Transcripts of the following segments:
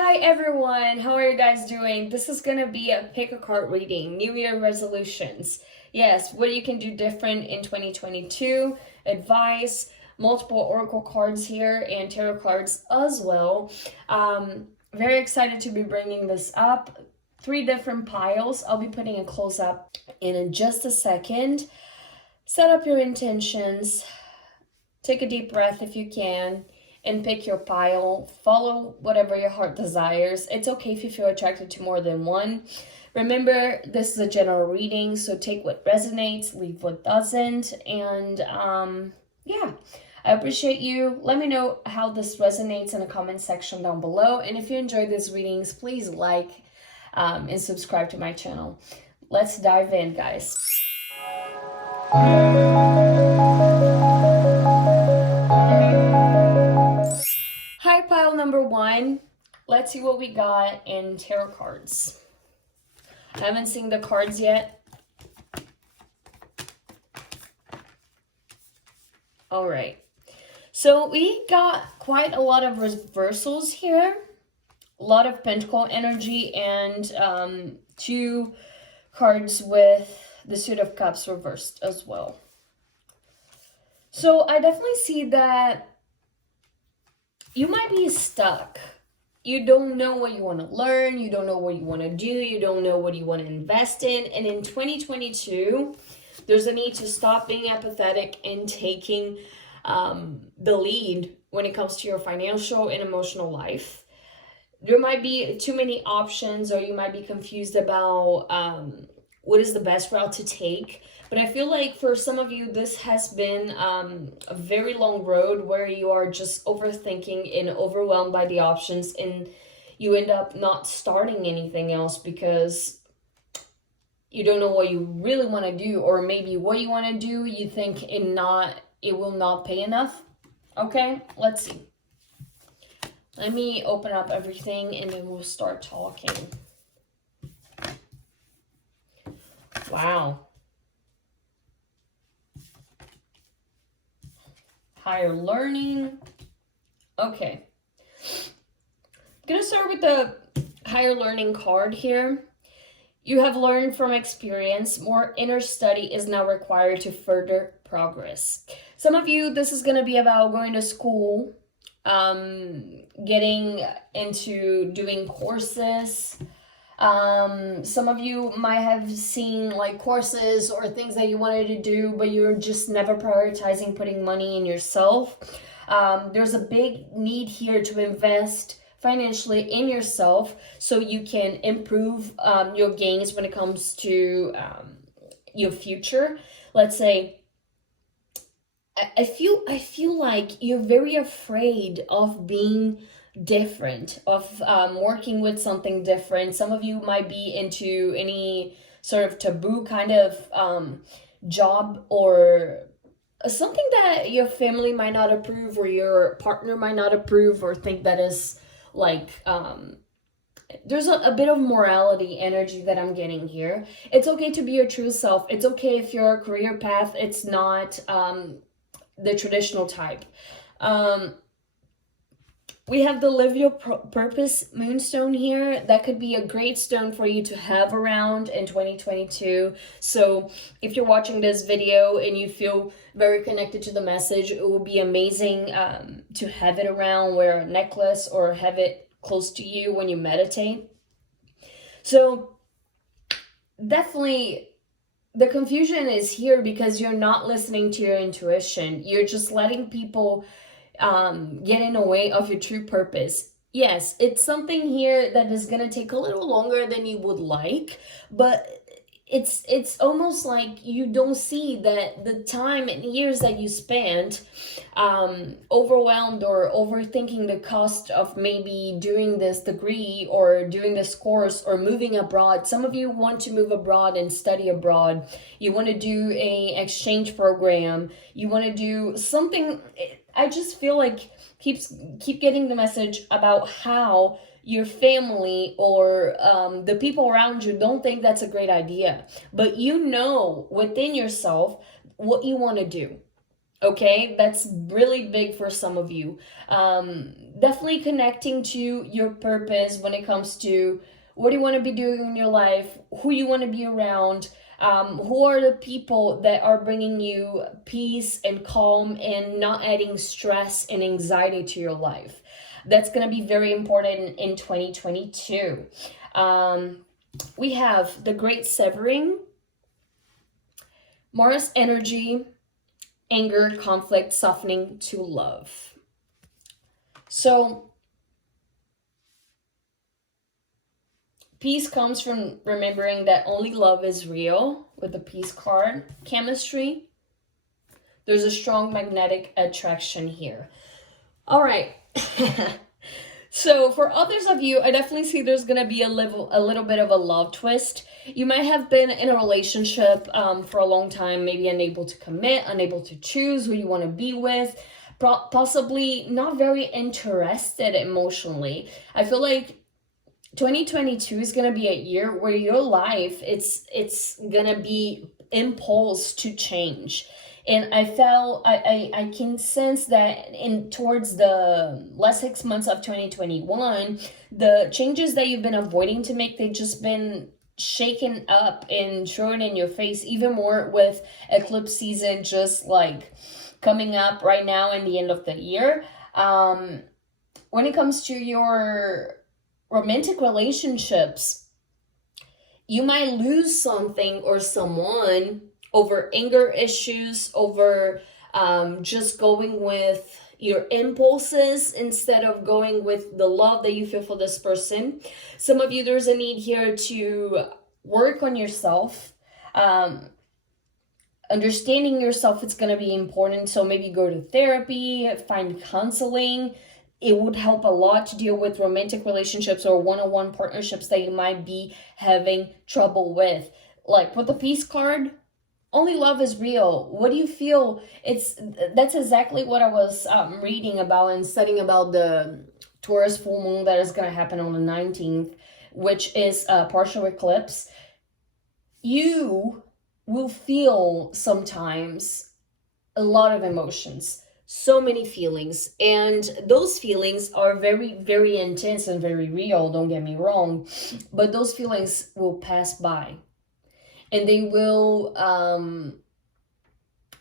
Hi everyone, how are you guys doing? This is gonna be a pick a card reading, New Year resolutions. Yes, what you can do different in 2022, advice, multiple oracle cards here, and tarot cards as well. Very excited to be bringing this up. 3 different piles. I'll be putting a close up in just a second. Set up your intentions. Take a deep breath if you can and pick your pile. Follow whatever your heart desires. It's okay if you feel attracted to more than one. Remember, this is a general reading, so take what resonates, leave what doesn't. And yeah, I appreciate you. Let me know how this resonates in the comment section down below. And if you enjoy these readings, please like and subscribe to my channel. Let's dive in, guys. Hi, pile number 1. Let's see what we got in tarot cards. I haven't seen the cards yet. All right. So we got quite a lot of reversals here. A lot of pentacle energy and 2 cards with the Suit of Cups reversed as well. So I definitely see that you might be stuck. You don't know what you want to learn. You don't know what you want to do. You don't know what you want to invest in. And in 2022, there's a need to stop being apathetic and taking the lead when it comes to your financial and emotional life. There might be too many options, or you might be confused about what is the best route to take. But I feel like for some of you, this has been a very long road where you are just overthinking and overwhelmed by the options, and you end up not starting anything else because you don't know what you really want to do, or maybe what you want to do, you think it will not pay enough. Okay, let's see. Let me open up everything and then we'll start talking. Wow. Higher learning. Okay. I'm going to start with the higher learning card here. You have learned from experience. More inner study is now required to further progress. Some of you, this is going to be about going to school, getting into doing courses. Some of you might have seen like courses or things that you wanted to do, but you're just never prioritizing putting money in yourself. There's a big need here to invest financially in yourself so you can improve your gains when it comes to your future. Let's say I feel like you're very afraid of being different, of working with something different. Some of you might be into any sort of taboo kind of job, or something that your family might not approve, or your partner might not approve, or think that is like there's a bit of morality energy that I'm getting here. It's okay to be your true self. It's okay if your career path, it's not the traditional type. We have the Live Your Purpose Moonstone here. That could be a great stone for you to have around in 2022. So if you're watching this video and you feel very connected to the message, it would be amazing to have it around, wear a necklace, or have it close to you when you meditate. So definitely the confusion is here because you're not listening to your intuition. You're just letting people get in the way of your true purpose. Yes, it's something here that is going to take a little longer than you would like, but it's almost like you don't see that the time and years that you spent overwhelmed or overthinking the cost of maybe doing this degree or doing this course or moving abroad. Some of you want to move abroad and study abroad. You want to do a exchange program. You want to do something. I just feel like keep getting the message about how your family or the people around you don't think that's a great idea. But you know within yourself what you want to do. Okay, that's really big for some of you. Definitely connecting to your purpose when it comes to what you want to be doing in your life, who you want to be around, who are the people that are bringing you peace and calm and not adding stress and anxiety to your life. That's going to be very important in 2022. We have the Great Severing, Mars energy, anger, conflict, softening to love. So, peace comes from remembering that only love is real with the peace card. Chemistry, there's a strong magnetic attraction here. All right. So for others of you, I definitely see there's gonna be a little bit of a love twist. You might have been in a relationship for a long time, maybe unable to commit, unable to choose who you want to be with, possibly not very interested emotionally. I feel like 2022 is gonna be a year where your life it's gonna be impulse to change. And I can sense that in towards the last 6 months of 2021, the changes that you've been avoiding to make, they've just been shaken up and thrown in your face even more with eclipse season just like coming up right now in the end of the year. When it comes to your romantic relationships, you might lose something or someone over anger issues, over just going with your impulses instead of going with the love that you feel for this person. Some of you, there's a need here to work on yourself. Understanding yourself, it's going to be important. So maybe go to therapy, find counseling. It would help a lot to deal with romantic relationships or one-on-one partnerships that you might be having trouble with. Like with the peace card, only love is real. What do you feel? That's exactly what I was reading about and studying about the Taurus full moon that is going to happen on the 19th, which is a partial eclipse. You will feel sometimes a lot of emotions, so many feelings, and those feelings are very, very intense and very real, don't get me wrong, but those feelings will pass by and they will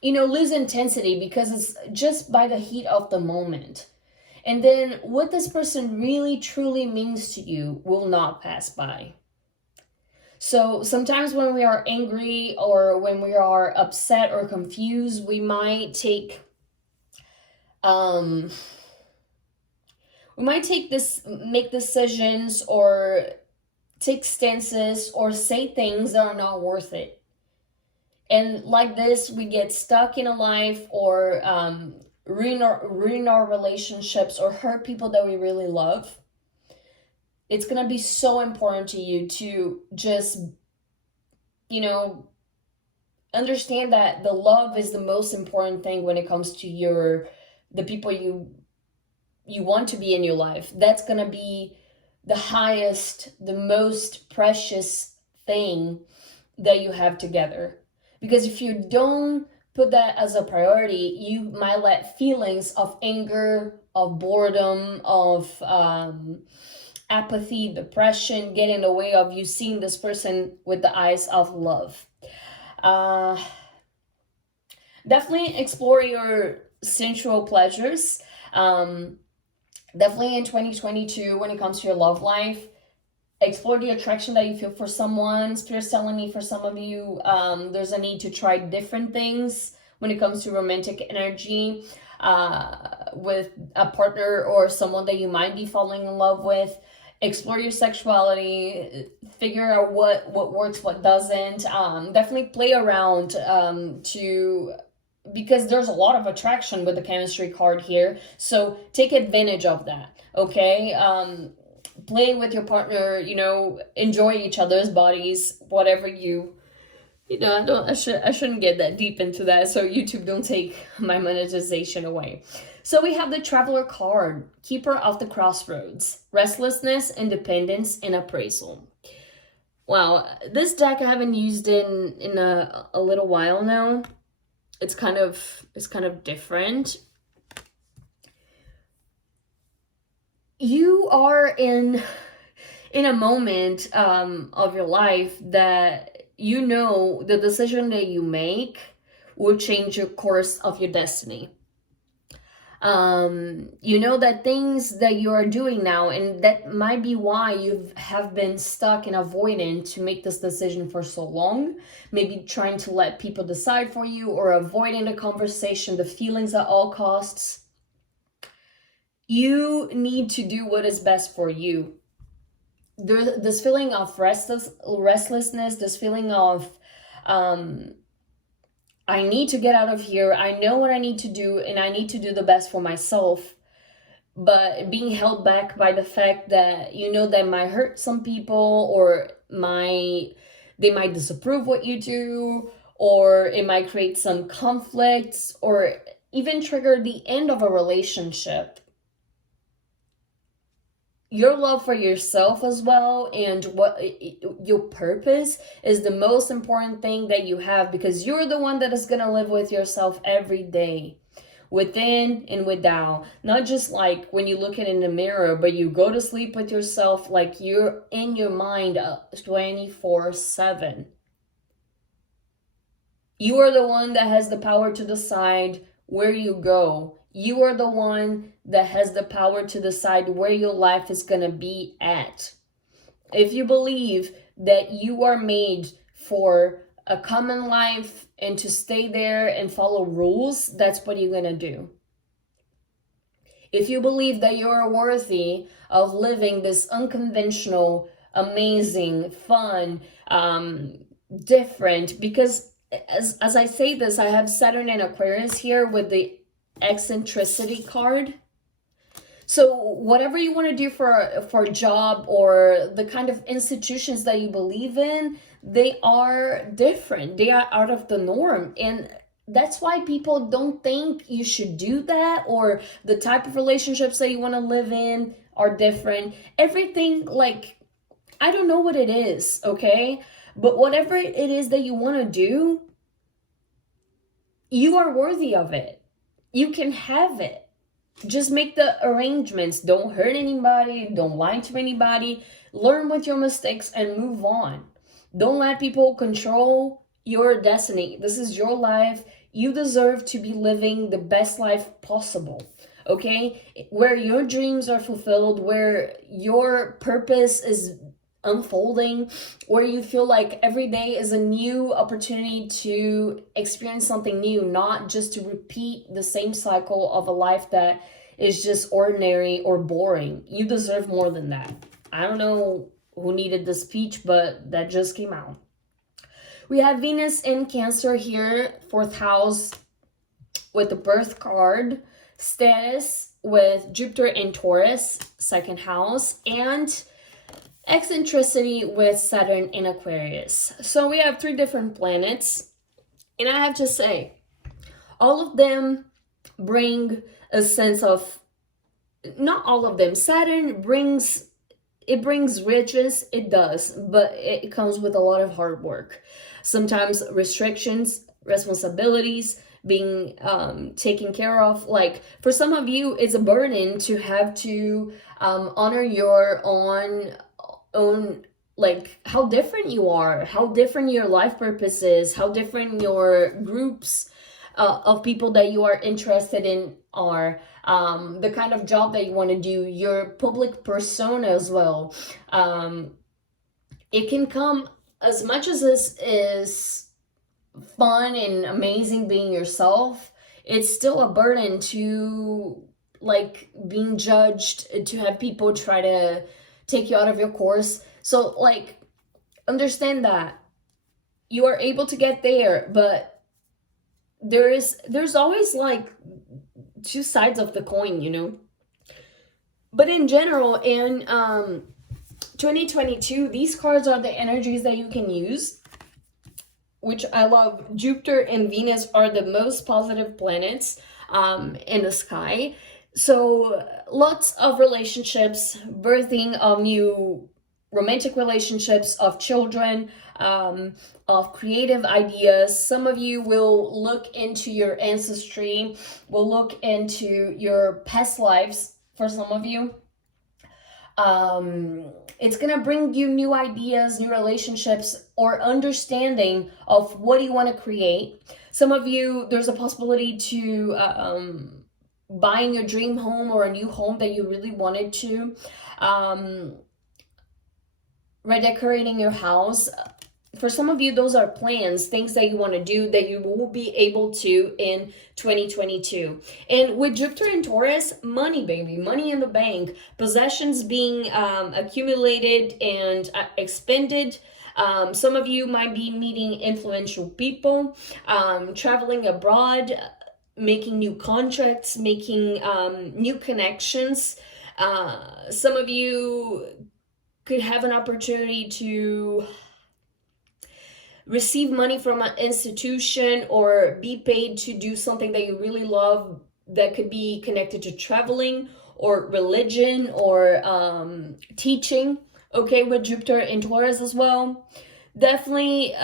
lose intensity because it's just by the heat of the moment. And then what this person really truly means to you will not pass by. So sometimes when we are angry or when we are upset or confused, we might make decisions or take stances or say things that are not worth it. And like this, we get stuck in a life or ruin our relationships or hurt people that we really love. It's going to be so important to you to just, understand that the love is the most important thing when it comes to the people you want to be in your life. That's going to be the highest, the most precious thing that you have together. Because if you don't put that as a priority, you might let feelings of anger, of boredom, of apathy, depression get in the way of you seeing this person with the eyes of love. Definitely explore your sensual pleasures. Definitely in 2022, when it comes to your love life, explore the attraction that you feel for someone. Spirit's telling me for some of you, there's a need to try different things when it comes to romantic energy with a partner or someone that you might be falling in love with. Explore your sexuality, figure out what works, what doesn't. Definitely play around because there's a lot of attraction with the chemistry card here. So take advantage of that, okay? Playing with your partner, enjoy each other's bodies, whatever I shouldn't get that deep into that, so YouTube don't take my monetization away. So we have the Traveler card, Keeper of the Crossroads, Restlessness, Independence, and Appraisal. Wow, this deck I haven't used in a little while now. it's kind of different. You are in a moment of your life that you know the decision that you make will change your course of your destiny. You know that things that you are doing now, and that might be why you have been stuck in avoiding to make this decision for so long, maybe trying to let people decide for you or avoiding the conversation, the feelings at all costs. You need to do what is best for you. There's this feeling of restlessness, this feeling of I need to get out of here. I know what I need to do, and I need to do the best for myself. But being held back by the fact that you know that might hurt some people, or they might disapprove what you do, or it might create some conflicts, or even trigger the end of a relationship. Your love for yourself as well, and what your purpose is, the most important thing that you have, because you're the one that is going to live with yourself every day, within and without. Not just like when you look at it in the mirror, but you go to sleep with yourself, like you're in your mind 24/7. You are the one that has the power to decide where you go. You are the one that has the power to decide where your life is going to be at. If you believe that you are made for a common life and to stay there and follow rules, that's what you're going to do. If you believe that you're worthy of living this unconventional, amazing, fun, different, because as I say this, I have Saturn and Aquarius here with the eccentricity card. So whatever you want to do for a job, or the kind of institutions that you believe in, they are different. They are out of the norm. And that's why people don't think you should do that, or the type of relationships that you want to live in are different. Everything, like, I don't know what it is, okay? But whatever it is that you want to do, you are worthy of it. You can have it. Just make the arrangements. Don't hurt anybody. Don't lie to anybody. Learn with your mistakes and move on. Don't let people control your destiny. This is your life. You deserve to be living the best life possible, okay? Where your dreams are fulfilled, where your purpose is unfolding, where you feel like every day is a new opportunity to experience something new, not just to repeat the same cycle of a life that is just ordinary or boring. You deserve more than that. I don't know who needed this speech, but that just came out. We have Venus in Cancer here, 4th house with the birth card, status with Jupiter in Taurus, 2nd house, and eccentricity with Saturn in Aquarius. So we have 3 different planets, and I have to say, all of them bring a sense of, not all of them, Saturn brings riches, it does, but it comes with a lot of hard work. Sometimes restrictions, responsibilities, being taken care of. Like, for some of you, it's a burden to have to honor your own, like, how different you are, how different your life purpose is, how different your groups of people that you are interested in are, the kind of job that you want to do, your public persona as well. It can come, as much as this is fun and amazing being yourself, it's still a burden to, like, being judged, to have people try to take you out of your course. So, like, understand that you are able to get there, but there's always, like, 2 sides of the coin, you know. But in general, in 2022, these cards are the energies that you can use, which I love. Jupiter and Venus are the most positive planets in the sky. So lots of relationships, birthing of new romantic relationships, of children, of creative ideas. Some of you will look into your ancestry, will look into your past lives for some of you. It's gonna bring you new ideas, new relationships, or understanding of what you want to create. Some of you, there's a possibility to buying your dream home or a new home that you really wanted to. Redecorating your house. For some of you, those are plans, things that you want to do that you will be able to in 2022. And with Jupiter and Taurus, money, baby, money in the bank, possessions being accumulated and expended. Some of you might be meeting influential people, traveling abroad, making new contracts, making new connections. Some of you could have an opportunity to receive money from an institution or be paid to do something that you really love, that could be connected to traveling or religion or teaching. Okay, with Jupiter and Taurus as well. Definitely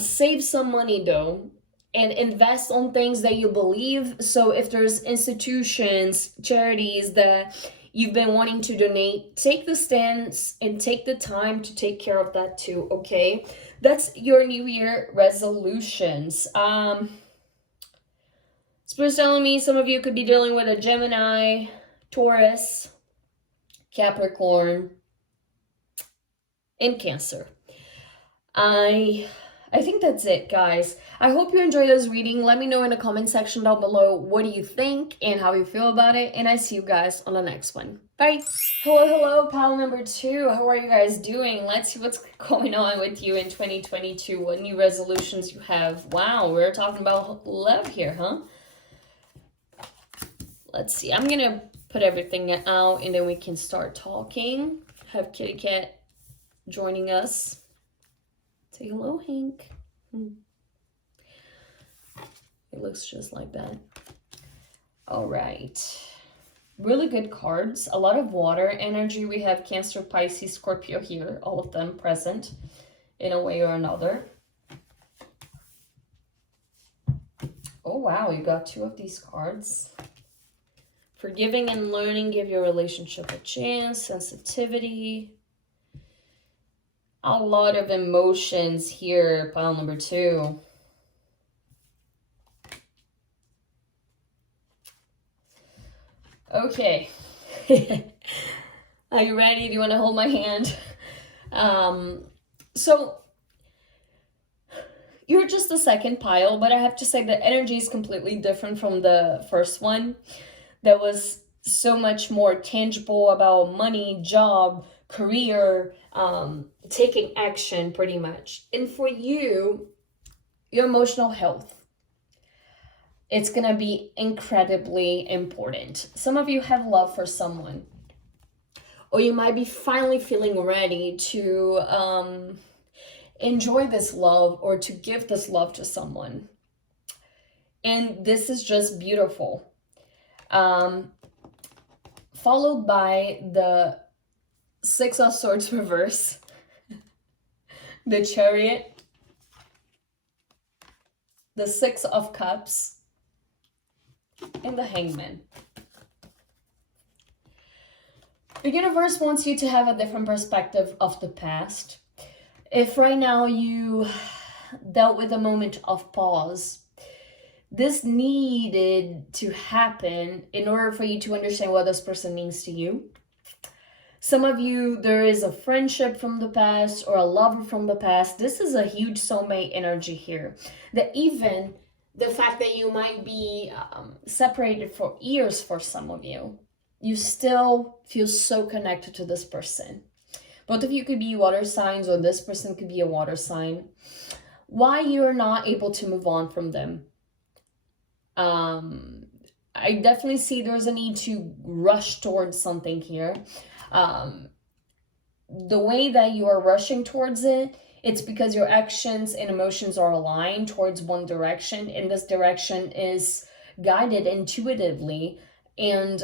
save some money though and invest on things that you believe. So if there's institutions, charities that you've been wanting to donate, take the stance and take the time to take care of that too, okay? That's your New Year resolutions. Spirit's telling me some of you could be dealing with a Gemini, Taurus, Capricorn, and Cancer. I think that's it, guys. I hope you enjoyed this reading. Let me know in the comment section down below what do you think and how you feel about it. And I see you guys on the next one. Bye. Hello, pile number 2. How are you guys doing? Let's see what's going on with you in 2022. What new resolutions you have. Wow, we're talking about love here, huh? Let's see. I'm going to put everything out and then we can start talking. Have Kitty Cat joining us. Say hello, Hank. It looks just like that. All right. Really good cards. A lot of water energy. We have Cancer, Pisces, Scorpio here. All of them present in a way or another. Oh, wow. You got 2 of these cards. Forgiving and learning. Give your relationship a chance. Sensitivity. A lot of emotions here, pile number 2. Okay. Are you ready? Do you want to hold my hand? So, you're just the second pile, but I have to say the energy is completely different from the first one. That was so much more tangible about money, job, career, taking action pretty much. And for you, your emotional health, it's gonna be incredibly important. Some of you have love for someone, or you might be finally feeling ready to enjoy this love or to give this love to someone. And this is just beautiful. Followed by the 6 of Swords reverse, the Chariot, the 6 of Cups, and the Hangman. The universe wants you to have a different perspective of the past. If right now you dealt with a moment of pause, this needed to happen in order for you to understand what this person means to you. Some of you, there is a friendship from the past or a lover from the past. This is a huge soulmate energy here. That even the fact that you might be separated for years for some of you, you still feel so connected to this person. Both of you could be water signs, or this person could be a water sign. Why you're not able to move on from them? I definitely see there's a need to rush towards something here. The way that you are rushing towards it, it's because your actions and emotions are aligned towards one direction, and this direction is guided intuitively, and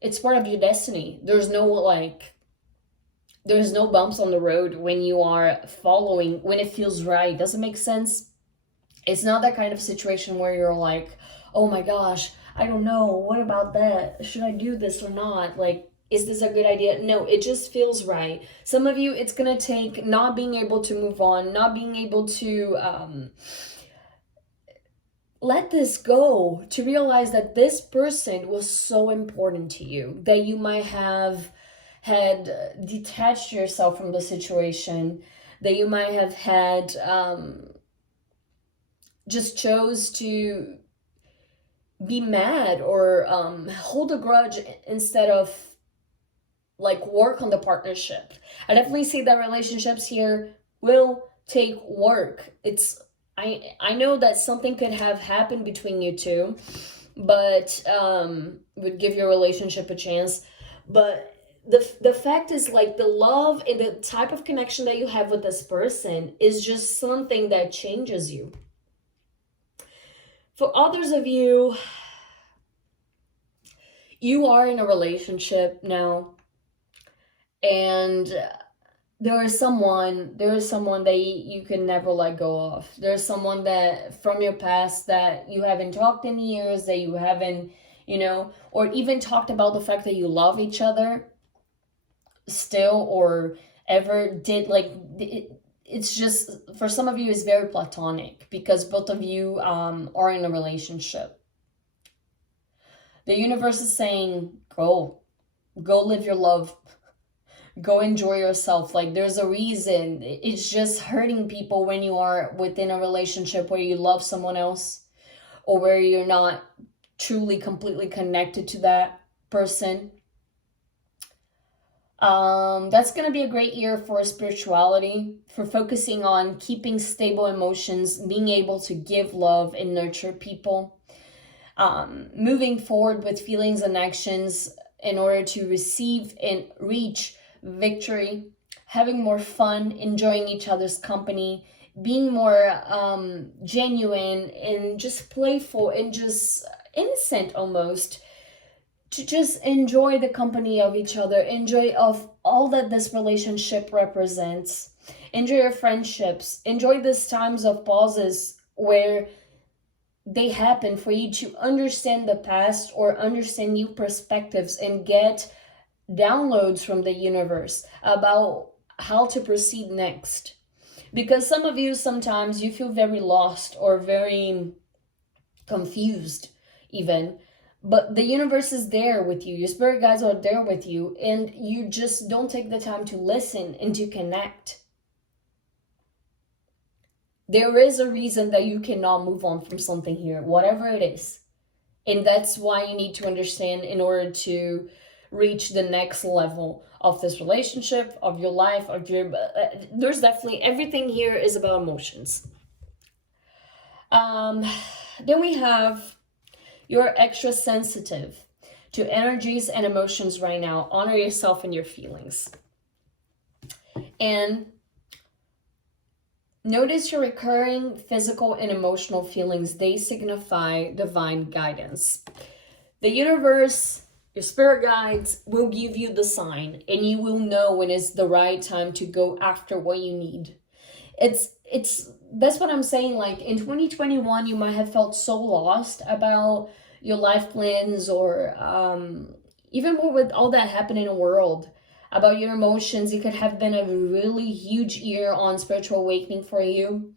it's part of your destiny. There's no like There's no bumps on the road when you are following, when it feels right. Does it make sense? It's not that kind of situation where you're like, oh my gosh, I don't know, what about that? Should I do this or not? Like, is this a good idea? No, it just feels right. Some of you, it's gonna take not being able to move on, not being able to let this go, to realize that this person was so important to you, that you might have had detached yourself from the situation, that you might have had just chose to be mad or hold a grudge instead of like work on the partnership. I definitely see that relationships here will take work. I know that something could have happened between you two, but would give your relationship a chance. But the fact is, like, the love and the type of connection that you have with this person is just something that changes you. For others of you, you are in a relationship now, and there is someone that you can never let go of. There's someone that from your past that you haven't talked in years, that you haven't, or even talked about the fact that you love each other still, or ever did. Like, it's just, for some of you, it's very platonic because both of you are in a relationship. The universe is saying, go live your love. Go enjoy yourself. Like, there's a reason. It's just hurting people when you are within a relationship where you love someone else, or where you're not truly completely connected to that person. That's going to be a great year for spirituality, for focusing on keeping stable emotions, being able to give love and nurture people, moving forward with feelings and actions in order to receive and reach victory, having more fun, enjoying each other's company, being more genuine and just playful and just innocent almost, to just enjoy the company of each other, enjoy of all that this relationship represents, enjoy your friendships, enjoy these times of pauses where they happen for you to understand the past or understand new perspectives and get downloads from the universe about how to proceed next. Because some of you, sometimes you feel very lost or very confused even, but the universe is there with you. Your spirit guides are there with you, and you just don't take the time to listen and to connect. There is a reason that you cannot move on from something here, whatever it is. And that's why you need to understand in order to reach the next level of this relationship, of your life, of your... there's definitely... everything here is about emotions. Then we have... you're extra sensitive to energies and emotions right now. Honor yourself and your feelings. And notice your recurring physical and emotional feelings. They signify divine guidance. The universe, your spirit guides, will give you the sign, and you will know when it's the right time to go after what you need. That's what I'm saying. Like, in 2021, you might have felt so lost about your life plans, or even more with all that happening in the world, about your emotions. It could have been a really huge year on spiritual awakening for you.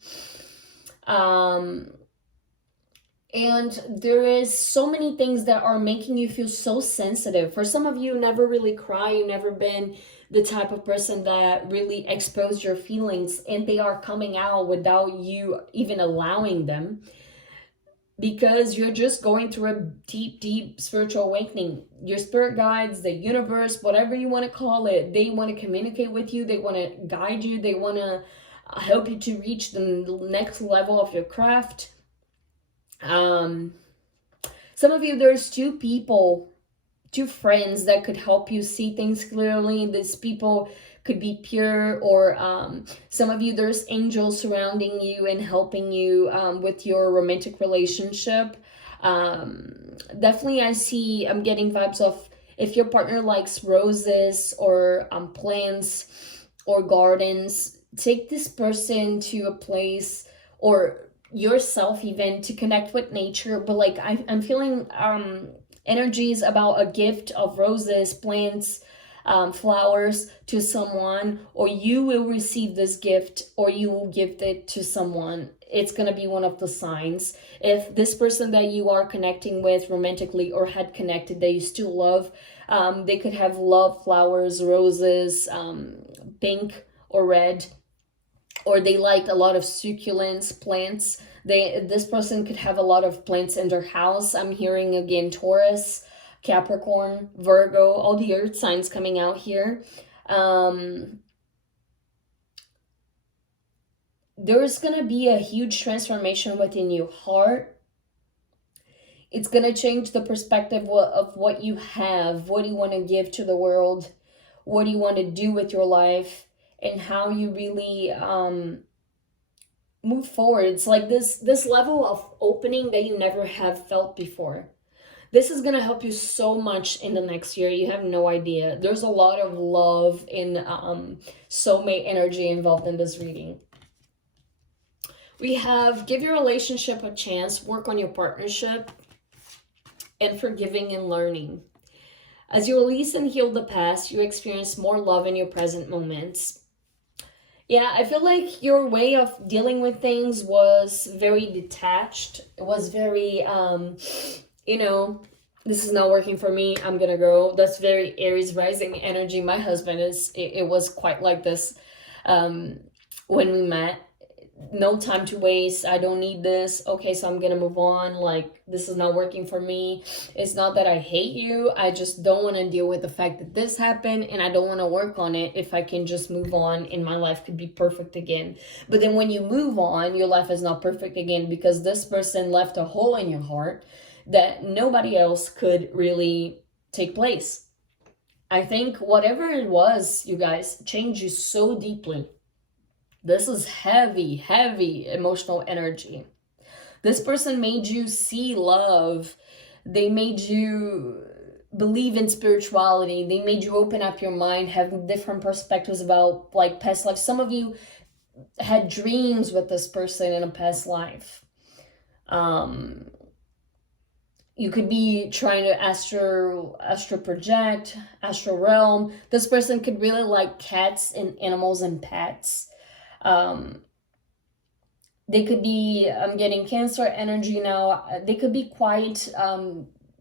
And there is so many things that are making you feel so sensitive. For some of you, never really cry. You've never been the type of person that really exposed your feelings, and they are coming out without you even allowing them, because you're just going through a deep spiritual awakening. Your spirit guides, the universe, whatever you want to call it, they want to communicate with you. They want to guide you. They want to help you to reach the next level of your craft. Some of you, there's two friends that could help you see things clearly. These people could be pure, or some of you, there's angels surrounding you and helping you with your romantic relationship. Definitely, I'm getting vibes of If your partner likes roses or plants or gardens, take this person to a place, or yourself even, to connect with nature. But like I'm feeling energies about a gift of roses, plants, flowers to someone, or you will receive this gift, or you will gift it to someone. It's going to be one of the signs. If this person that you are connecting with romantically, or had connected, that you still love, they could have love flowers, roses, pink or red, or they like a lot of succulents, plants. This person could have a lot of plants in their house. I'm hearing again Taurus, Capricorn, Virgo, all the earth signs coming out here. There's gonna be a huge transformation within your heart. It's gonna change the perspective of what you have, what do you want to give to the world, what do you want to do with your life, and how you really move forward. It's like this level of opening that you never have felt before. This is going to help you so much in the next year. You have no idea. There's a lot of love and soulmate energy involved in this reading. We have give your relationship a chance, work on your partnership, and forgiving and learning. As you release and heal the past, you experience more love in your present moments. Yeah, I feel like your way of dealing with things was very detached. It was very, you know, this is not working for me, I'm gonna go. That's very Aries rising energy. My husband it was quite like this when we met. No time to waste. I don't need this. Okay, so I'm gonna move on. Like, this is not working for me. It's not that I hate you. I just don't want to deal with the fact that this happened, and I don't want to work on it. If I can just move on, and my life could be perfect again. But then when you move on, your life is not perfect again, because this person left a hole in your heart that nobody else could really take place. I think whatever it was, you guys, changed you so deeply. This is heavy, heavy emotional energy. This person made you see love. They made you believe in spirituality. They made you open up your mind, have different perspectives about like past life. Some of you had dreams with this person in a past life. You could be trying to astral project, astral realm. This person could really like cats and animals and pets. They could be, I'm getting Cancer energy now. They could be quite,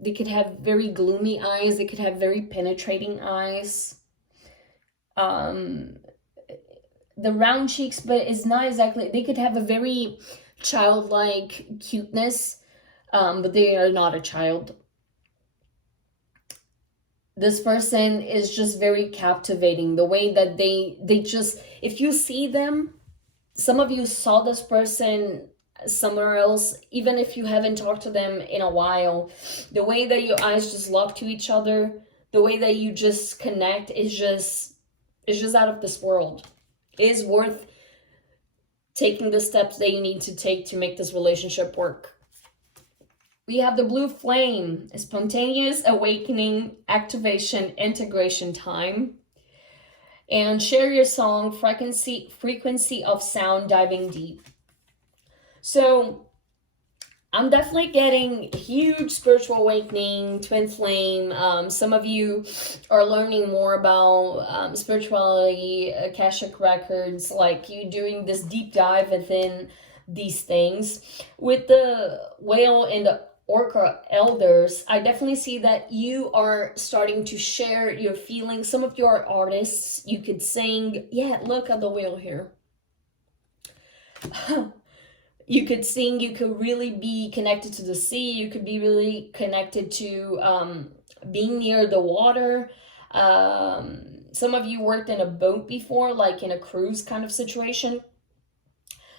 they could have very gloomy eyes. They could have very penetrating eyes. The round cheeks, but it's not exactly, they could have a very childlike cuteness, but they are not a child. This person is just very captivating. The way that they just, if you see them, some of you saw this person somewhere else, even if you haven't talked to them in a while, the way that your eyes just lock to each other, the way that you just connect is just out of this world. It is worth taking the steps that you need to take to make this relationship work. We have the blue flame, a spontaneous awakening, activation, integration time. And share your song, frequency of sound, diving deep. So I'm definitely getting huge spiritual awakening, twin flame. Some of you are learning more about spirituality, Akashic records, like you doing this deep dive within these things. With the whale and the Orca elders, I definitely see that you are starting to share your feelings. Some of you are artists. You could sing. Yeah, look at the whale here. You could sing. You could really be connected to the sea. You could be really connected to being near the water. Some of you worked in a boat before, like in a cruise kind of situation.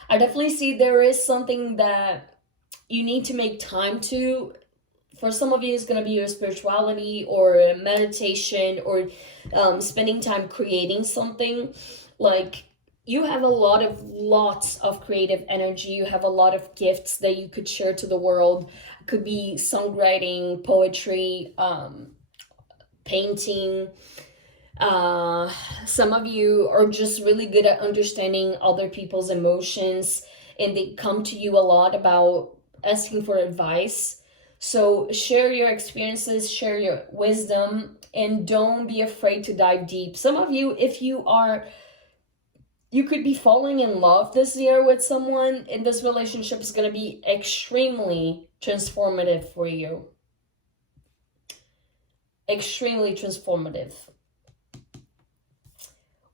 I definitely see there is something that you need to make time to. For some of you, it's going to be your spirituality or meditation or spending time creating something. Like, you have lots of creative energy. You have a lot of gifts that you could share to the world. It could be songwriting, poetry, painting. Some of you are just really good at understanding other people's emotions, and they come to you a lot about asking for advice. So share your experiences, share your wisdom, and don't be afraid to dive deep. Some of you, if you could be falling in love this year with someone, and this relationship is going to be extremely transformative for you. Extremely transformative.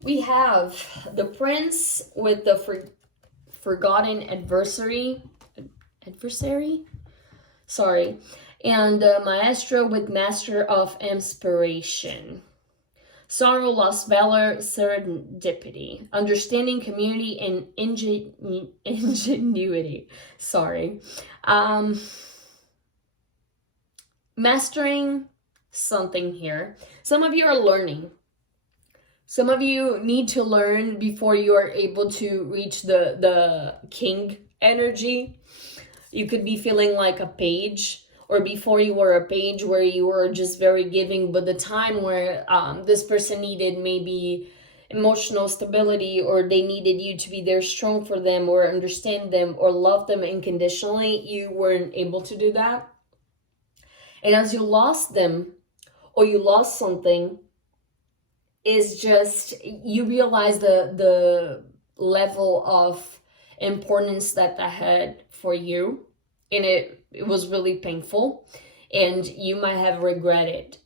We have the Prince with the forgotten adversary. Sorry. And Maestro with Master of Inspiration. Sorrow, lost valor, serendipity. Understanding, community, and ingenuity. Sorry. Mastering something here. Some of you are learning. Some of you need to learn before you are able to reach the king energy. You could be feeling like a page, or before you were a page where you were just very giving, but the time where this person needed maybe emotional stability, or they needed you to be there strong for them, or understand them, or love them unconditionally, you weren't able to do that. And as you lost them, or you lost something, is just, you realize the level of importance that had for you, and it was really painful, and you might have regretted.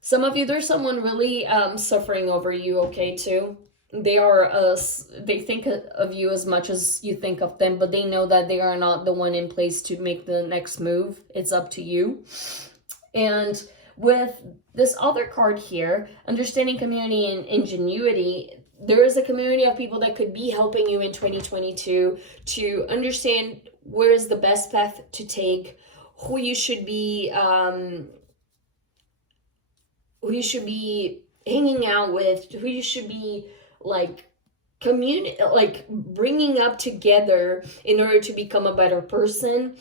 Some of you, there's someone really suffering over you, okay, too. They think of you as much as you think of them, but they know that they are not the one in place to make the next move. It's up to you. And with this other card here, understanding, community, and ingenuity, there is a community of people that could be helping you in 2022 to understand where is the best path to take, who you should be hanging out with, who you should be bringing up together in order to become a better person.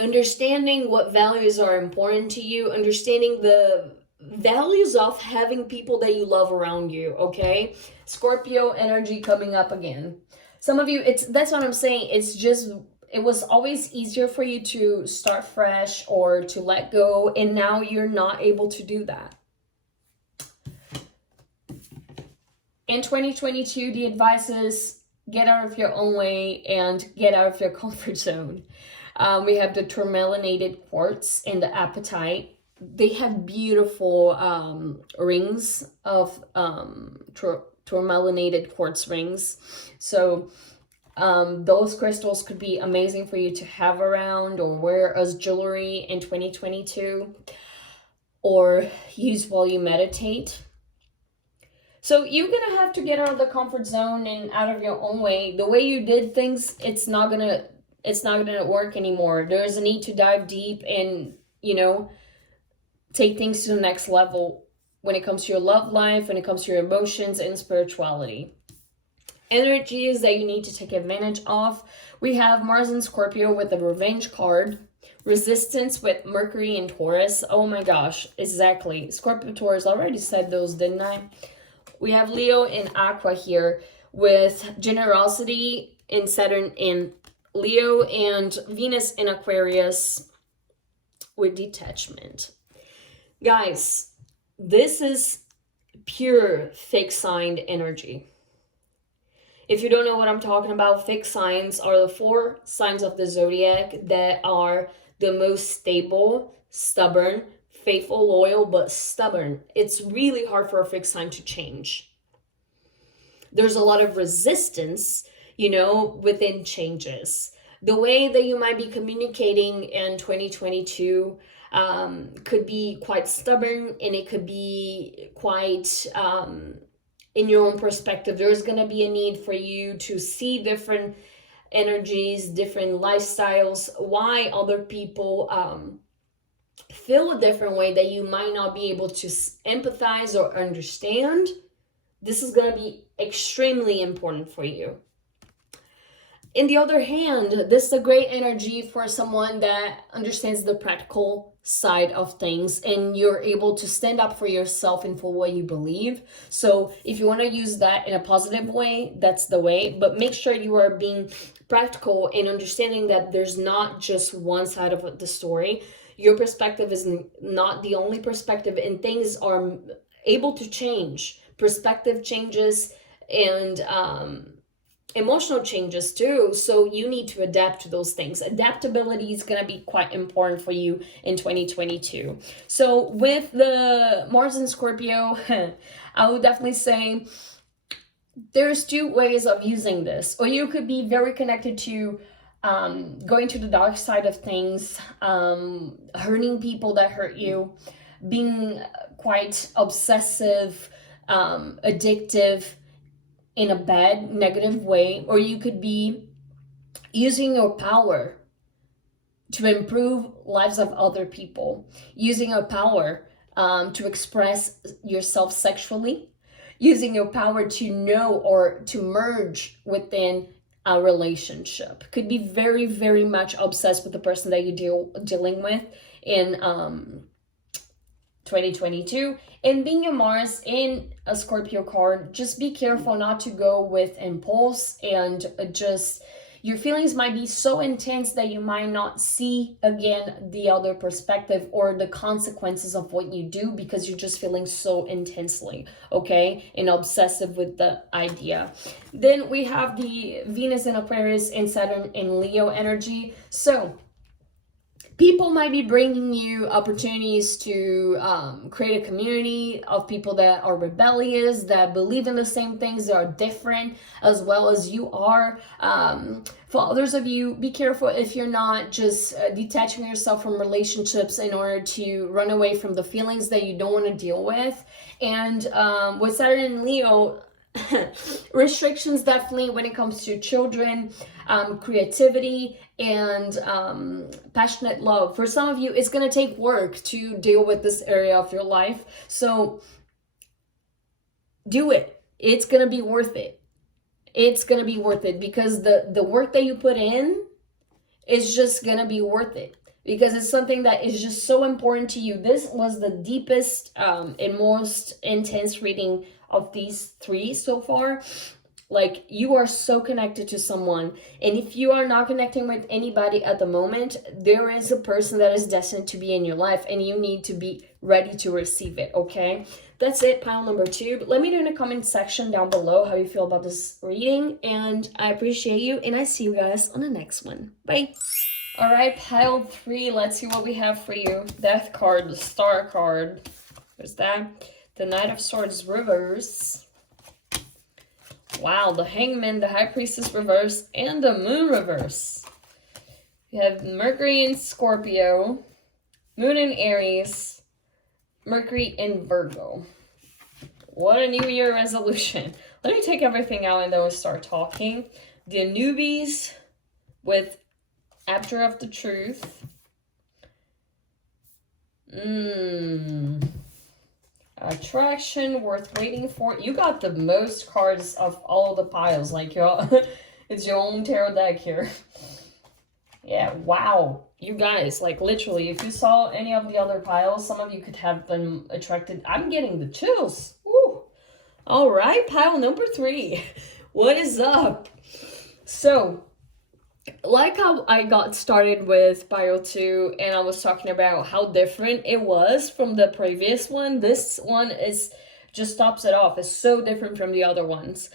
Understanding what values are important to you, understanding the values of having people that you love around you, okay? Scorpio energy coming up again. Some of you, that's what I'm saying. It was always easier for you to start fresh or to let go, and now you're not able to do that. In 2022, the advice is get out of your own way and get out of your comfort zone. We have the tourmalinated quartz and the apatite. They have beautiful rings of tourmalinated quartz rings. So those crystals could be amazing for you to have around or wear as jewelry in 2022, or use while you meditate. So you're gonna have to get out of the comfort zone and out of your own way. The way you did things, it's not gonna work anymore. There's a need to dive deep and, take things to the next level when it comes to your love life, when it comes to your emotions and spirituality. Energies that you need to take advantage of. We have Mars and Scorpio with the Revenge card. Resistance with Mercury and Taurus. Oh my gosh, exactly. Scorpio, Taurus, I already said those, didn't I? We have Leo and Aqua here with Generosity in Saturn in Leo, and Venus in Aquarius with Detachment. Guys, this is pure fixed sign energy. If you don't know what I'm talking about, fixed signs are the 4 signs of the zodiac that are the most stable, stubborn, faithful, loyal, but stubborn. It's really hard for a fixed sign to change. There's a lot of resistance, within changes. The way that you might be communicating in 2022 could be quite stubborn, and it could be quite in your own perspective. There's going to be a need for you to see different energies, different lifestyles, why other people feel a different way that you might not be able to empathize or understand. This is going to be extremely important for you. On the other hand, this is a great energy for someone that understands the practical side of things, and you're able to stand up for yourself and for what you believe. So if you want to use that in a positive way, that's the way, but make sure you are being practical and understanding that there's not just one side of the story. Your perspective is not the only perspective, and things are able to change. Perspective changes, and emotional changes too, so you need to adapt to those things. Adaptability is going to be quite important for you in 2022. So with the Mars in Scorpio, I would definitely say there's two ways of using this. Or you could be very connected to going to the dark side of things, hurting people that hurt you, being quite obsessive, addictive, in a bad, negative way. Or you could be using your power to improve lives of other people, using your power to express yourself sexually, using your power to know or to merge within a relationship. Could be very, very much obsessed with the person that you're dealing with in 2022. And being a Mars in a Scorpio card, just be careful not to go with impulse, and just your feelings might be so intense that you might not see again the other perspective or the consequences of what you do, because you're just feeling so intensely, okay, and obsessive with the idea. Then we have the Venus in Aquarius and Saturn in Leo energy. So people might be bringing you opportunities to create a community of people that are rebellious, that believe in the same things, that are different as well as you are. For others of you, be careful if you're not just detaching yourself from relationships in order to run away from the feelings that you don't want to deal with. And with Saturn and Leo, restrictions definitely when it comes to children, creativity, and passionate love. For some of you, it's going to take work to deal with this area of your life, so do it. It's going to be worth it. It's going to be worth it, because the work that you put in is just going to be worth it, because it's something that is just so important to you. This was the deepest and most intense reading of these three so far. Like, you are so connected to someone, and if you are not connecting with anybody at the moment, there is a person that is destined to be in your life, and you need to be ready to receive it, okay? That's it, pile number 2. But let me know in the comment section down below how you feel about this reading, and I appreciate you, and I see you guys on the next one. Bye! Alright, pile 3, let's see what we have for you. Death card, the Star card. There's that. The Knight of Swords reverse. Wow, the Hangman, the High Priestess reverse, and the Moon reverse. We have Mercury in Scorpio, Moon in Aries, Mercury in Virgo. What a New Year resolution. Let me take everything out and then we'll start talking. The Anubis with Abjurer of the Truth. Attraction, worth waiting for. You got the most cards of all the piles. Like, y'all, it's your own tarot deck here. Yeah, wow. You guys, like, literally, if you saw any of the other piles, some of you could have been attracted. I'm getting the chills. Woo. All right, pile number 3. What is up? So, like how I got started with pile 2 and I was talking about how different it was from the previous one, this one is just tops it off. It's so different from the other ones.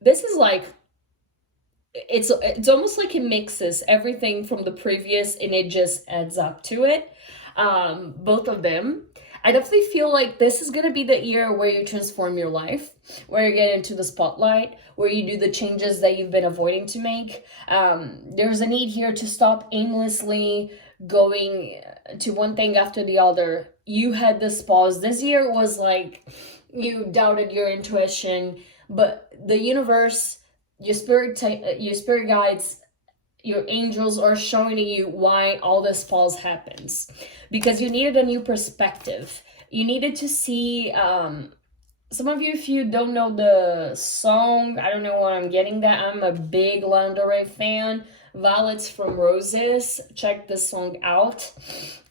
This is like, it's almost like it mixes everything from the previous and it just adds up to it. Both of them. I definitely feel like this is going to be the year where you transform your life, where you get into the spotlight, where you do the changes that you've been avoiding to make. There's a need here to stop aimlessly going to one thing after the other. You had this pause. This year was like you doubted your intuition, but the universe, your spirit guides, your angels are showing you why all this pause happens. Because you needed a new perspective. You needed to see, some of you, if you don't know the song, I don't know why I'm getting that. I'm a big Lana Del Rey fan, Violets from Roses. Check this song out,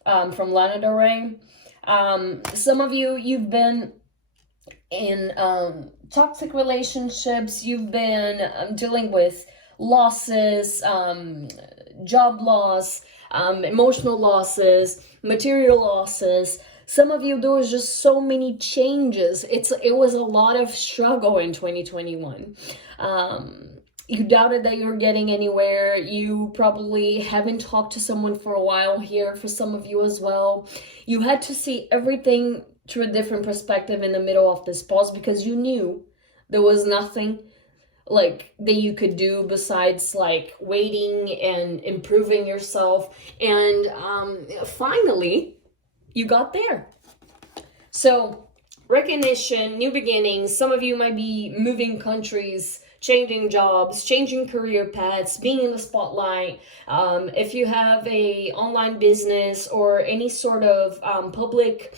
from Lana Del Rey. Some of you, you've been in toxic relationships. You've been dealing with losses, job loss, emotional losses, material losses. Some of you, there was just so many changes. It was a lot of struggle in 2021. You doubted that you were getting anywhere. You probably haven't talked to someone for a while here, for some of you as well. You had to see everything through a different perspective in the middle of this pause, because you knew there was nothing like that you could do besides like waiting and improving yourself. And finally, you got there. So recognition, new beginnings. Some of you might be moving countries, changing jobs, changing career paths, being in the spotlight. If you have a online business or any sort of public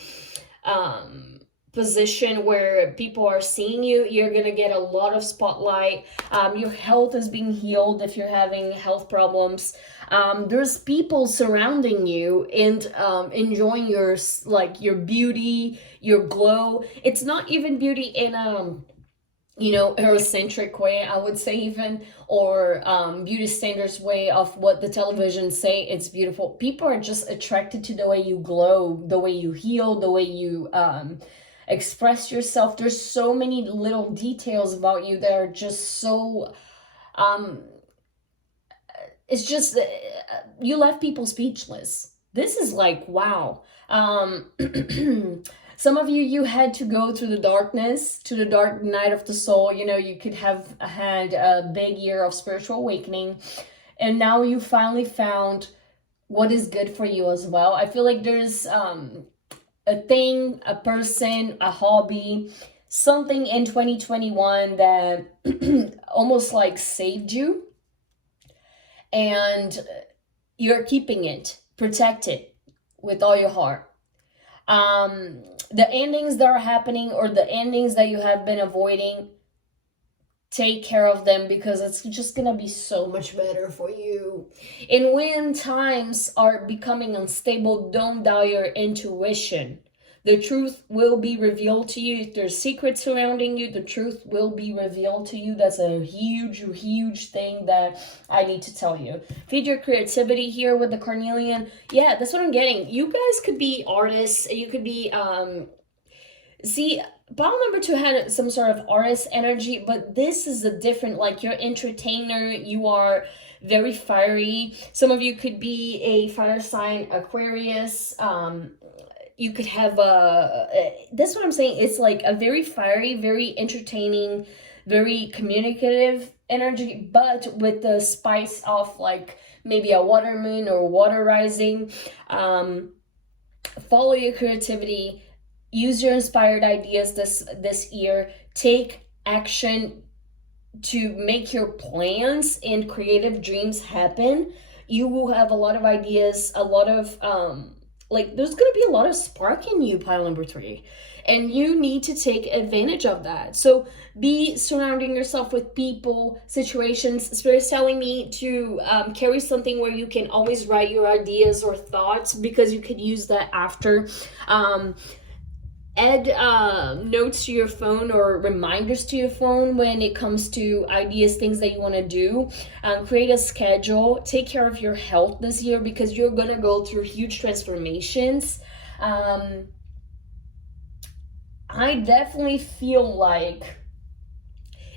position where people are seeing you, you're gonna get a lot of spotlight. Your health is being healed if you're having health problems. There's people surrounding you and enjoying your beauty, your glow. It's not even beauty in Eurocentric way, I would say, even, or beauty standards way of what the television say it's beautiful. People are just attracted to the way you glow, the way you heal, the way you express yourself. There's so many little details about you that are just so it's just you left people speechless. This is like, wow. Some of you, you had to go through the darkness, to the dark night of the soul. You could have had a big year of spiritual awakening, and now you finally found what is good for you as well. I feel like there's a thing, a person, a hobby, something in 2021 that almost like saved you, and you're keeping it, protect it with all your heart. The endings that are happening, or the endings that you have been avoiding, take care of them, because it's just gonna be so much better for you. And when times are becoming unstable, don't doubt your intuition. The truth will be revealed to you. If there's secrets surrounding you, the truth will be revealed to you. That's a huge, huge thing that I need to tell you. Feed your creativity here with the Carnelian. Yeah, that's what I'm getting. You guys could be artists. You could be, see, pile number 2 had some sort of artist energy, but this is a different, like, you're entertainer. You are very fiery. Some of you could be a fire sign, Aquarius. You could have that's what I'm saying. It's like a very fiery, very entertaining, very communicative energy, but with the spice of like maybe a water moon or water rising. Follow your creativity. Use your inspired ideas this year. Take action to make your plans and creative dreams happen. You will have a lot of ideas, a lot of there's going to be a lot of spark in you, pile number 3. And you need to take advantage of that. So be surrounding yourself with people, situations. Spirit's telling me to carry something where you can always write your ideas or thoughts, because you could use that after. Add notes to your phone or reminders to your phone when it comes to ideas, things that you want to do. Create a schedule. Take care of your health this year, because you're going to go through huge transformations. I definitely feel like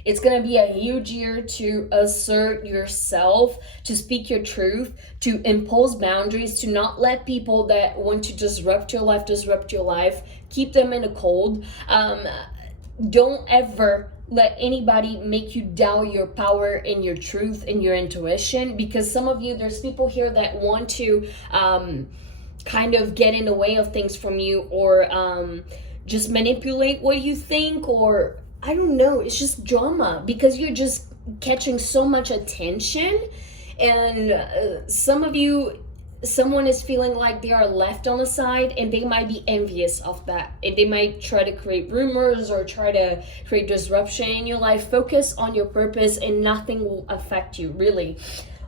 it's going to be a huge year to assert yourself, to speak your truth, to impose boundaries, to not let people that want to disrupt your life. Keep them in the cold. Don't ever let anybody make you doubt your power and your truth and your intuition, because some of you, there's people here that want to kind of get in the way of things from you, or just manipulate what you think, or I don't know, it's just drama, because you're just catching so much attention. And some of you, someone is feeling like they are left on the side, and they might be envious of that, and they might try to create rumors or try to create disruption in your life. Focus on your purpose, and nothing will affect you, really.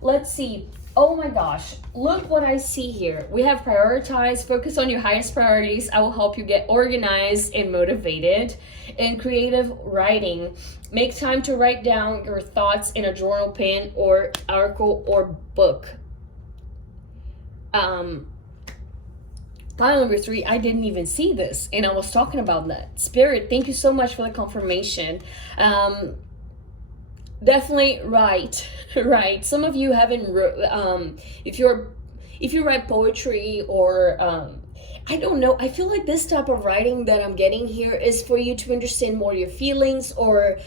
Let's see. Oh my gosh, look what I see here. We have prioritize, focus on your highest priorities. I will help you get organized and motivated. And creative writing, make time to write down your thoughts in a journal, pen, or article or book. Pile number 3, I didn't even see this, and I was talking about that. Spirit, thank you so much for the confirmation. Definitely right. Right. Some of you haven't if you write poetry or I don't know, I feel like this type of writing that I'm getting here is for you to understand more your feelings, or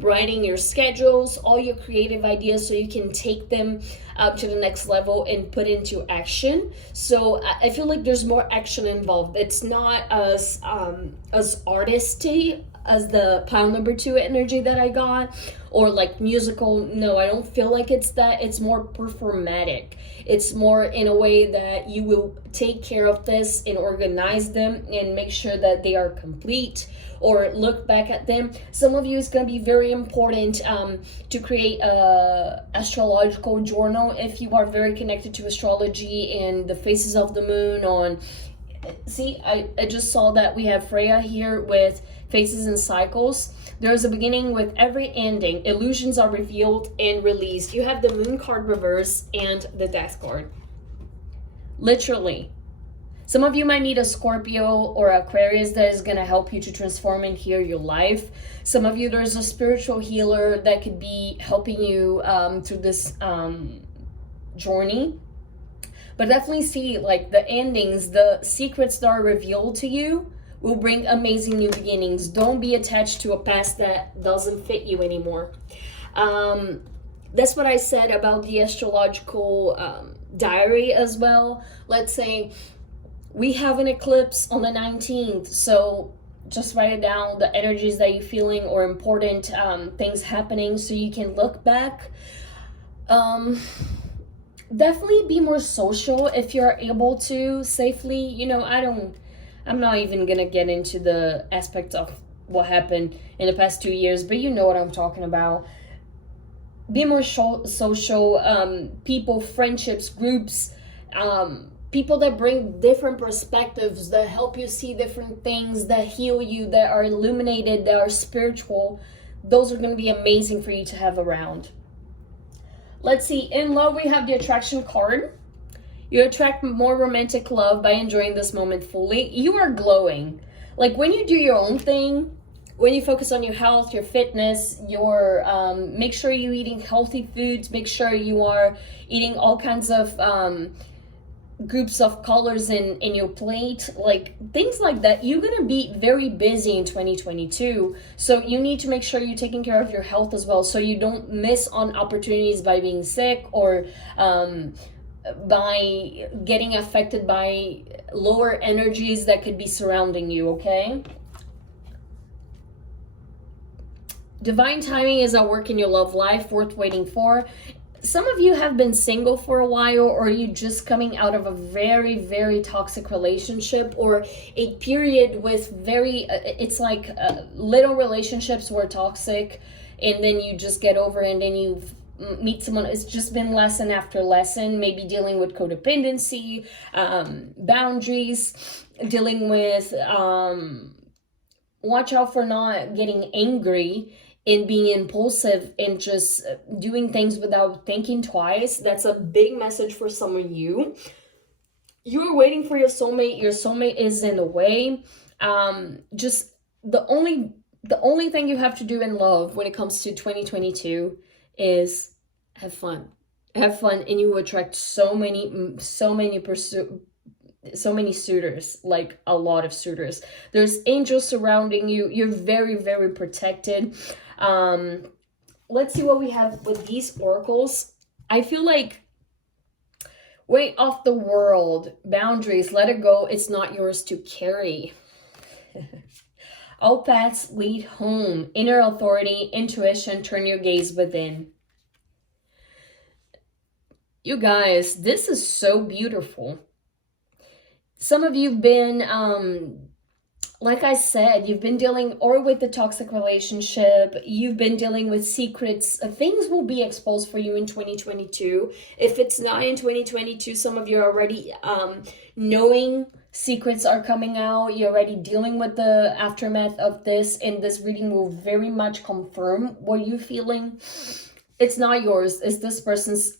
writing your schedules, all your creative ideas, so you can take them up to the next level and put into action. So I feel like there's more action involved. It's not as artisty as the pile number 2 energy that I got, or like musical. No, I don't feel like it's that. It's more performatic. It's more in a way that you will take care of this and organize them and make sure that they are complete, or look back at them. Some of you, it's going to be very important to create a astrological journal if you are very connected to astrology and the phases of the moon on. See, I just saw that we have Freya here with phases and cycles. There's a beginning with every ending. Illusions are revealed and released. You have the moon card reverse and the death card. Literally. Some of you might need a Scorpio or Aquarius that is going to help you to transform and heal your life. Some of you, there's a spiritual healer that could be helping you through this journey. But definitely see, like, the endings, the secrets that are revealed to you will bring amazing new beginnings. Don't be attached to a past that doesn't fit you anymore. That's what I said about the astrological diary as well. Let's say we have an eclipse on the 19th, so just write it down, the energies that you're feeling or important things happening, so you can look back. Definitely be more social if you're able to safely. You know, I'm not even gonna get into the aspects of what happened in the past 2 years, but you know what I'm talking about. Be more social, people, friendships, groups, people that bring different perspectives, that help you see different things, that heal you, that are illuminated, that are spiritual. Those are going to be amazing for you to have around. Let's see, in love, we have the attraction card. You attract more romantic love by enjoying this moment fully. You are glowing. Like, when you do your own thing, when you focus on your health, your fitness, your make sure you're eating healthy foods, make sure you are eating all kinds of groups of colors in your plate, like things like that. You're gonna be very busy in 2022, so you need to make sure you're taking care of your health as well, so you don't miss on opportunities by being sick, or by getting affected by lower energies that could be surrounding you. Okay, divine timing is at work in your love life, worth waiting for. Some of you have been single for a while, or you just coming out of a very, very toxic relationship, or a period with very, it's like little relationships were toxic, and then you just get over it, and then you meet someone. It's just been lesson after lesson, maybe dealing with codependency, boundaries, dealing with, watch out for not getting angry and being impulsive and just doing things without thinking twice. That's a big message for some of you. You're waiting for your soulmate. Your soulmate is in the way. Just the only thing you have to do in love when it comes to 2022 is have fun. Have fun, and you will attract so many suitors, like a lot of suitors. There's angels surrounding you. You're very, very protected. Let's see what we have with these oracles. I feel like weight off the world, boundaries, let it go. It's not yours to carry. All paths lead home. Inner authority, intuition, turn your gaze within. You guys, this is so beautiful. Some of you have been like I said, you've been dealing or with the toxic relationship, you've been dealing with secrets. Things will be exposed for you in 2022. If it's not in 2022, some of you are already knowing secrets are coming out. You're already dealing with the aftermath of this, and this reading will very much confirm what you're feeling. It's not yours. It's this person's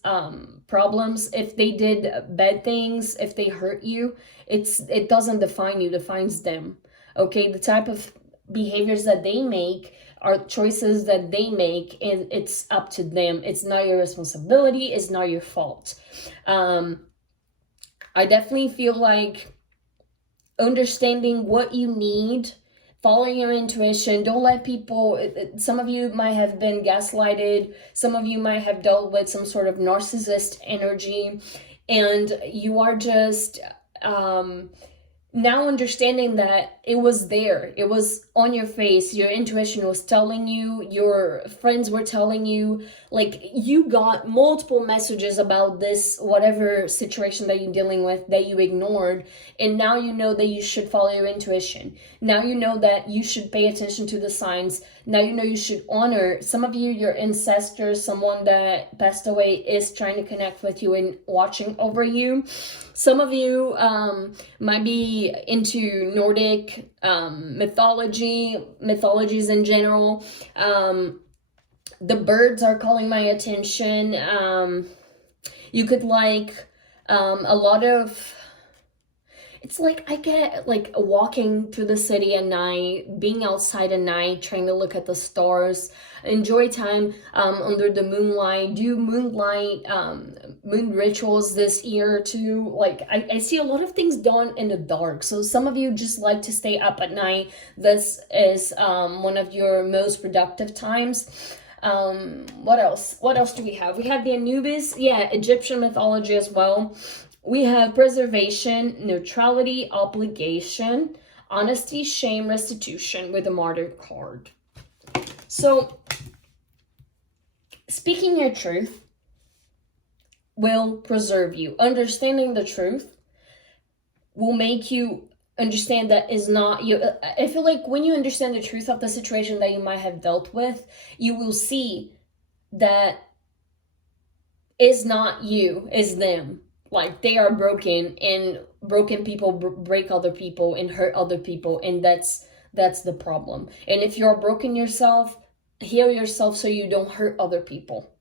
problems. If they did bad things, if they hurt you, it doesn't define you, it defines them. Okay, the type of behaviors that they make are choices that they make, and it's up to them. It's not your responsibility. It's not your fault. I definitely feel like understanding what you need, following your intuition. Don't let people, some of you might have been gaslighted. Some of you might have dealt with some sort of narcissist energy, and you are just now understanding that it was there. It was on your face. Your intuition was telling you, your friends were telling you, like you got multiple messages about this, whatever situation that you're dealing with that you ignored. And now you know that you should follow your intuition. Now you know that you should pay attention to the signs. Now you know you should honor. Some of you, your ancestors, someone that passed away is trying to connect with you and watching over you. Some of you might be into Nordic mythologies in general. The birds are calling my attention. You could like a lot of, it's like I get like walking through the city at night, being outside at night, trying to look at the stars, enjoy time under the moonlight, do moonlight moon rituals this year too. Like I see a lot of things done in the dark. So some of you just like to stay up at night. This is one of your most productive times. What else do we have? We have the Anubis, yeah, Egyptian mythology as well. We have preservation, neutrality, obligation, honesty, shame, restitution with the Martyr card. So, speaking your truth will preserve you. Understanding the truth will make you understand that is not you. I feel like when you understand the truth of the situation that you might have dealt with, you will see that is not you, is them. Like they are broken, and broken people break other people and hurt other people, and that's the problem. And if you're broken yourself, heal yourself so you don't hurt other people.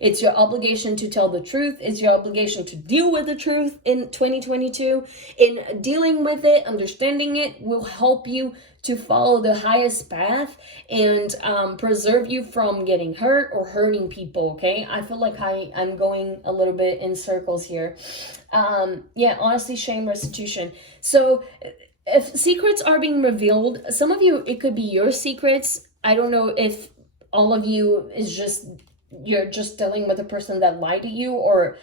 It's your obligation to tell the truth. It's your obligation to deal with the truth in 2022. In dealing with it, understanding it will help you to follow the highest path and preserve you from getting hurt or hurting people, okay? I feel like I'm going a little bit in circles here. Yeah, honesty, shame, restitution. So if secrets are being revealed, some of you, it could be your secrets. I don't know if all of you is just, you're just dealing with a person that lied to you or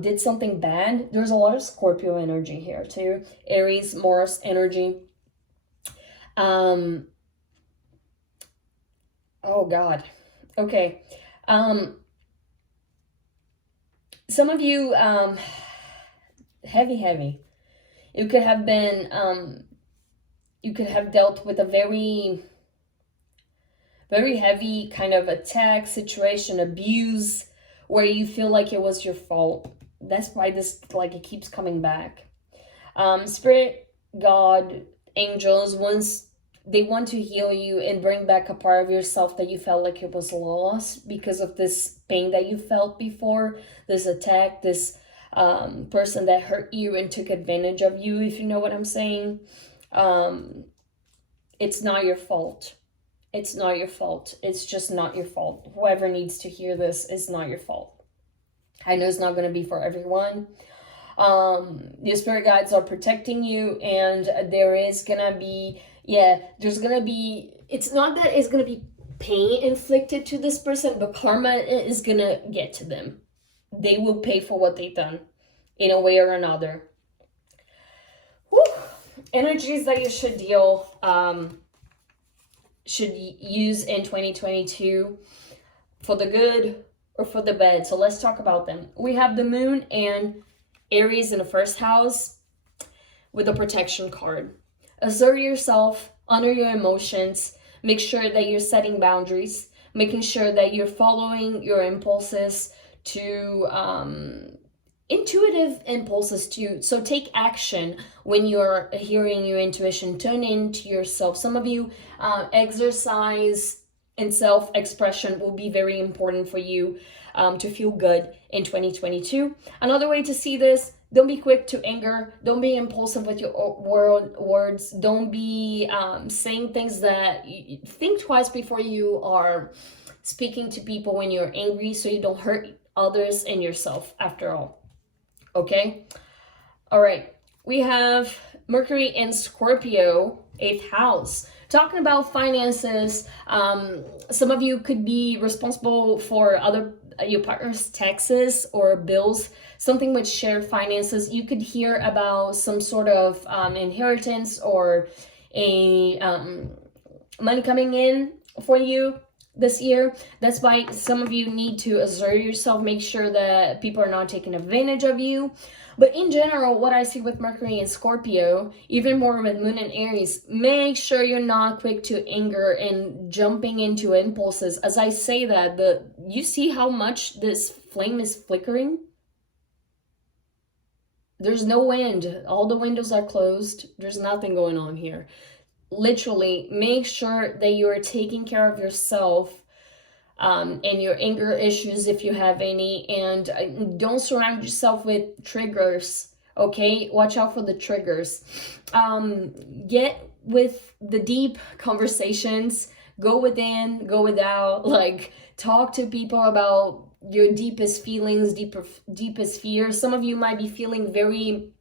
did something bad. There's a lot of Scorpio energy here too. Aries, Mars energy. Oh God. Okay. Some of you, heavy. You could have been, you could have dealt with a very heavy kind of attack, situation, abuse, where you feel like it was your fault. That's why this, like, it keeps coming back. Spirit, God, angels, once they want to heal you and bring back a part of yourself that you felt like it was lost because of this pain that you felt before, this attack, this person that hurt you and took advantage of you, if you know what I'm saying. It's not your fault. It's not your fault. It's just not your fault. Whoever needs to hear this, is not your fault. I know it's not going to be for everyone. Your spirit guides are protecting you, and there is going to be, there's going to be, it's not that it's going to be pain inflicted to this person, but karma is going to get to them. They will pay for what they've done in a way or another. Whew. Energies that you should deal, should use in 2022 for the good or for the bad. So let's talk about them. We have the moon and Aries in the first house with a protection card. Assert yourself, honor your emotions, make sure that you're setting boundaries, making sure that you're following your impulses to intuitive impulses too. So take action when you're hearing your intuition. Tune into yourself. Some of you, exercise and self-expression will be very important for you to feel good in 2022. Another way to see this: don't be quick to anger. Don't be impulsive with your words. Don't be saying things that you think twice before you are speaking to people when you're angry, so you don't hurt others and yourself after all. Okay? All right. We have Mercury in Scorpio, 8th house. Talking about finances, some of you could be responsible for your partner's taxes or bills, something with shared finances. You could hear about some sort of inheritance or a money coming in for you this year. That's why some of you need to assert yourself, make sure that people are not taking advantage of you. But in general, what I see with Mercury and Scorpio, even more with Moon and Aries, make sure you're not quick to anger and jumping into impulses. As I say that, you see how much this flame is flickering? There's no wind. All the windows are closed. There's nothing going on here. Literally, make sure that you are taking care of yourself and your anger issues if you have any, and don't surround yourself with triggers. Okay, watch out for the triggers. Get with the deep conversations. Go within, go without. Like, talk to people about your deepest feelings, deepest fears. Some of you might be feeling very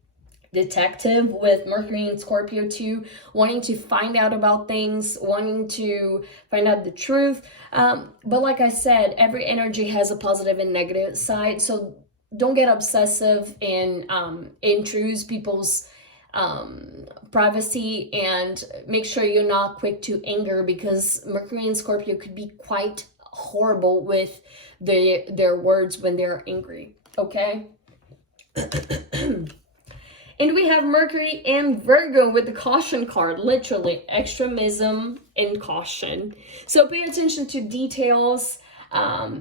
detective with Mercury and Scorpio too, wanting to find out about things, wanting to find out the truth. But like I said, every energy has a positive and negative side. So don't get obsessive and intrude people's privacy, and make sure you're not quick to anger, because Mercury and Scorpio could be quite horrible with their words when they're angry. Okay? And we have Mercury and Virgo with the caution card, literally extremism and caution. So pay attention to details.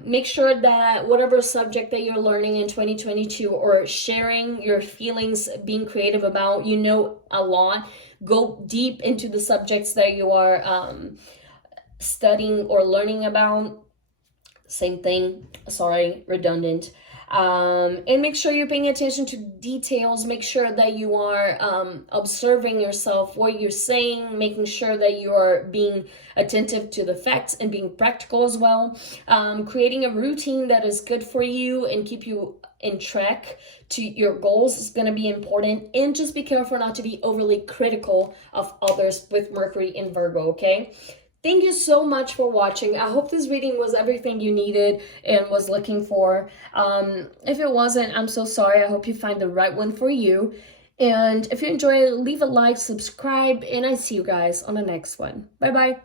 Make sure that whatever subject that you're learning in 2022 or sharing your feelings, being creative about, you know a lot. Go deep into the subjects that you are studying or learning about. Same thing, sorry, redundant. And make sure you're paying attention to details. Make sure that you are observing yourself, what you're saying, making sure that you are being attentive to the facts and being practical as well. Creating a routine that is good for you and keep you in track to your goals is going to be important. And just be careful not to be overly critical of others with Mercury in Virgo, okay? Thank you so much for watching. I hope this reading was everything you needed and was looking for. If it wasn't, I'm so sorry. I hope you find the right one for you. And if you enjoy it, leave a like, subscribe, and I see you guys on the next one. Bye-bye.